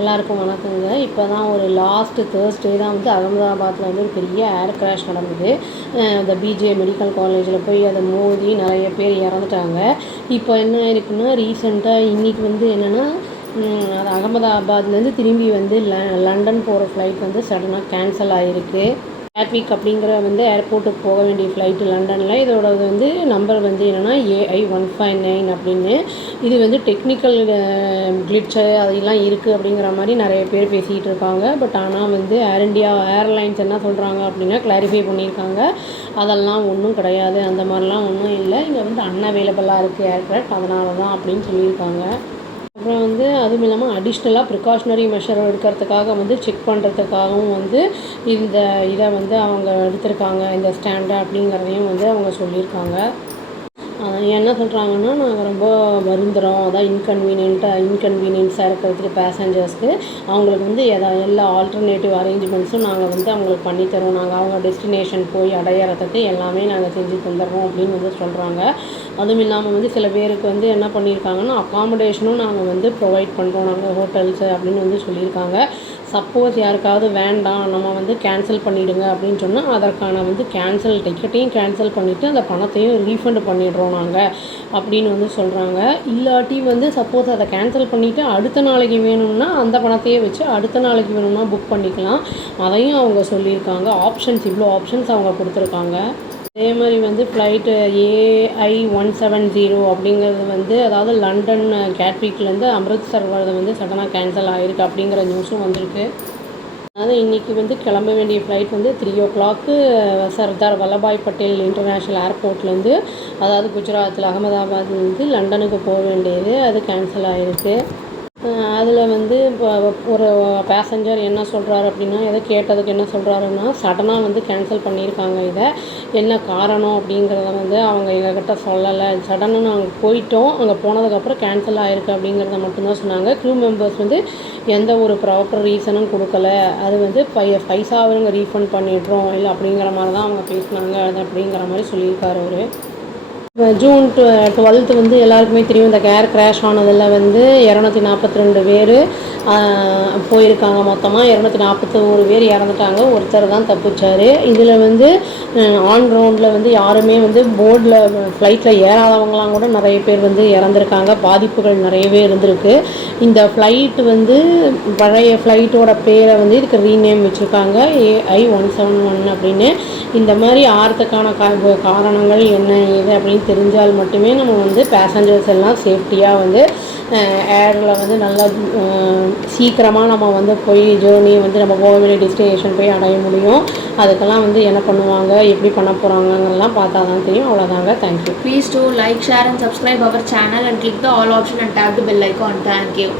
எல்லாருக்கும் வணக்கங்க. இப்போ தான் ஒரு லாஸ்ட்டு தேர்ஸ்டே தான் வந்து அகமதாபாத்தில் வந்து ஒரு பெரிய ஏர் கிராஷ் நடந்தது. இந்த பிஜே மெடிக்கல் காலேஜில் போய் அதை மோதி நிறைய பேர் இறந்துட்டாங்க. இப்போ என்ன ஆயிருக்குன்னா ரீசெண்டாக இன்றைக்கி வந்து என்னென்னா அது அகமதாபாத்லேருந்து திரும்பி வந்து லண்டன் போகிற ஃப்ளைட் வந்து சடனாக கேன்சல் ஆகிருக்கு. கேட்விக் அப்படிங்கிற வந்து ஏர்போர்ட்டுக்கு போக வேண்டிய ஃப்ளைட்டு லண்டனில். இதோட வந்து நம்பர் வந்து என்னென்னா AI159 அப்படின்னு. இது வந்து டெக்னிக்கல் கிளிட்சு அதெல்லாம் இருக்குது அப்படிங்கிற மாதிரி நிறைய பேர் பேசிகிட்டு இருக்காங்க. பட் ஆனால் வந்து ஏர் இண்டியா ஏர்லைன்ஸ் என்ன சொல்கிறாங்க அப்படின்னா கிளாரிஃபை பண்ணியிருக்காங்க. அதெல்லாம் ஒன்றும் கிடையாது, அந்த மாதிரிலாம் ஒன்றும் இல்லை, இங்கே வந்து அன்அவைலபிளாக இருக்குது ஏர்க்ராஃப்ட், அதனால தான் அப்படின்னு சொல்லியிருக்காங்க. அப்புறம் வந்து அதுவும் இல்லாமல் அடிஷ்னலாக ப்ரிகாஷனரி மெஷர் எடுக்கிறதுக்காக வந்து செக் பண்ணுறதுக்காகவும் வந்து இந்த இதை வந்து அவங்க எடுத்திருக்காங்க, இந்த ஸ்டாண்டை அப்படிங்கிறதையும் வந்து அவங்க சொல்லியிருக்காங்க. என்ன சொல்கிறாங்கன்னா, நாங்கள் ரொம்ப வருந்துகிறோம், அதான் இன்கன்வீனியன்ஸாக இருக்கிறதுக்கு பேசஞ்சர்ஸ்க்கு அவங்களுக்கு வந்து எல்லா ஆல்டர்னேட்டிவ் அரேஞ்ச்மெண்ட்ஸும் நாங்கள் வந்து அவங்களுக்கு பண்ணித்தரோம், நாங்கள் அவங்க டெஸ்டினேஷன் போய் அடையிறதுக்கு எல்லாமே நாங்கள் செஞ்சு தந்துடுறோம் அப்படின்னு வந்து சொல்கிறாங்க. அதுவும் இல்லாமல் வந்து சில பேருக்கு வந்து என்ன பண்ணியிருக்காங்கன்னா அக்காமடேஷனும் நாங்கள் வந்து ப்ரொவைட் பண்ணுறோம், நாங்கள் ஹோட்டல்ஸு அப்படின்னு வந்து சொல்லியிருக்காங்க. சப்போஸ் யாருக்காவது வேண்டாம் நம்ம வந்து கேன்சல் பண்ணிவிடுங்க அப்படின்னு சொன்னால் அதற்கான வந்து டிக்கெட்டையும் கேன்சல் பண்ணிவிட்டு அந்த பணத்தையும் ரீஃபண்ட் பண்ணிடுறோம் நாங்கள் அப்படின்னு வந்து சொல்கிறாங்க. இல்லாட்டி வந்து சப்போஸ் அதை கேன்சல் பண்ணிவிட்டு அடுத்த நாளைக்கு வேணும்னா அந்த பணத்தையே வச்சு அடுத்த நாளைக்கு வேணும்னா புக் பண்ணிக்கலாம், அதையும் அவங்க சொல்லியிருக்காங்க. இவ்வளோ ஆப்ஷன்ஸ் அவங்க கொடுத்துருக்காங்க. அதே மாதிரி வந்து ஃப்ளைட்டு AI170 அப்படிங்கிறது வந்து அதாவது லண்டன் கேட்விக்லேருந்து அம்ரித்சர் வரது வந்து சடனாக கேன்சல் ஆகிருக்கு அப்படிங்கிற நியூஸும் வந்திருக்கு. அதாவது இன்றைக்கி வந்து கிளம்ப வேண்டிய ஃப்ளைட் வந்து 3 o'clock சர்தார் வல்லபாய் பட்டேல் இன்டர்நேஷ்னல் ஏர்போர்ட்லேருந்து, அதாவது குஜராத்தில் அகமதாபாத்லேருந்து லண்டனுக்கு போக வேண்டியது அது கேன்சல் ஆகிருக்கு. அதில் வந்து இப்போ ஒரு பேசஞ்சர் என்ன சொல்கிறாரு அப்படின்னா, கேட்டதுக்கு என்ன சொல்கிறாருன்னா, சடனாக வந்து கேன்சல் பண்ணியிருக்காங்க, இதை என்ன காரணம் அப்படிங்கிறத வந்து அவங்க எங்ககிட்ட சொல்லலை, சடனாக நாங்கள் போயிட்டோம், அங்கே போனதுக்கப்புறம் கேன்சல் ஆகிருக்கு அப்படிங்கிறத மட்டும்தான் சொன்னாங்க. க்ரூ மெம்பர்ஸ் வந்து எந்த ஒரு ப்ராப்பர் ரீசனும் கொடுக்கல, அது வந்து பைசாவை ரீஃபண்ட் பண்ணிடுறோம் இல்லை அப்படிங்கிற மாதிரி தான் அவங்க பேசினாங்க, அது அப்படிங்கிற மாதிரி சொல்லியிருக்காரு அவர். ஜூன் 12 வந்து எல்லாருக்குமே தெரியும், இந்த ஏர் கிராஷ் ஆனதில் வந்து 242 பேர் போயிருக்காங்க. மொத்தமாக 241 பேர் இறந்துட்டாங்க, ஒருத்தர் தான் தப்பிச்சார். இதில் வந்து ஆன் கிரவுண்டில் வந்து யாருமே வந்து போர்டில் ஃப்ளைட்டில் ஏறாதவங்களாம் கூட நிறைய பேர் வந்து இறந்துருக்காங்க, பாதிப்புகள் நிறையவே இருந்திருக்கு. இந்த ஃப்ளைட்டு வந்து பழைய ஃப்ளைட்டோட பேரை வந்து இதுக்கு ரீநேம் வச்சுருக்காங்க, AI171 அப்படின்னு. இந்த மாதிரி ஆகிறதுக்கான காரணங்கள் என்ன ஏது அப்படின்னு தெரிஞ்சால் மட்டுமே நம்ம வந்து பேசஞ்சர்ஸ் எல்லாம் சேஃப்டியாக வந்து ஏரில் வந்து நல்லா சீக்கிரமாக நம்ம வந்து போய் ஜேர்னியை வந்து நம்ம போக வேண்டிய டெஸ்டினேஷன் போய் அடைய முடியும். அதுக்கெல்லாம் வந்து என்ன பண்ணுவாங்க, எப்படி பண்ண போகிறாங்கலாம் பார்த்தா தான் தெரியும். அவ்வளோதாங்க. Thank you. Please do like, share and subscribe our channel and click the all option and tap the bell icon. Thank you.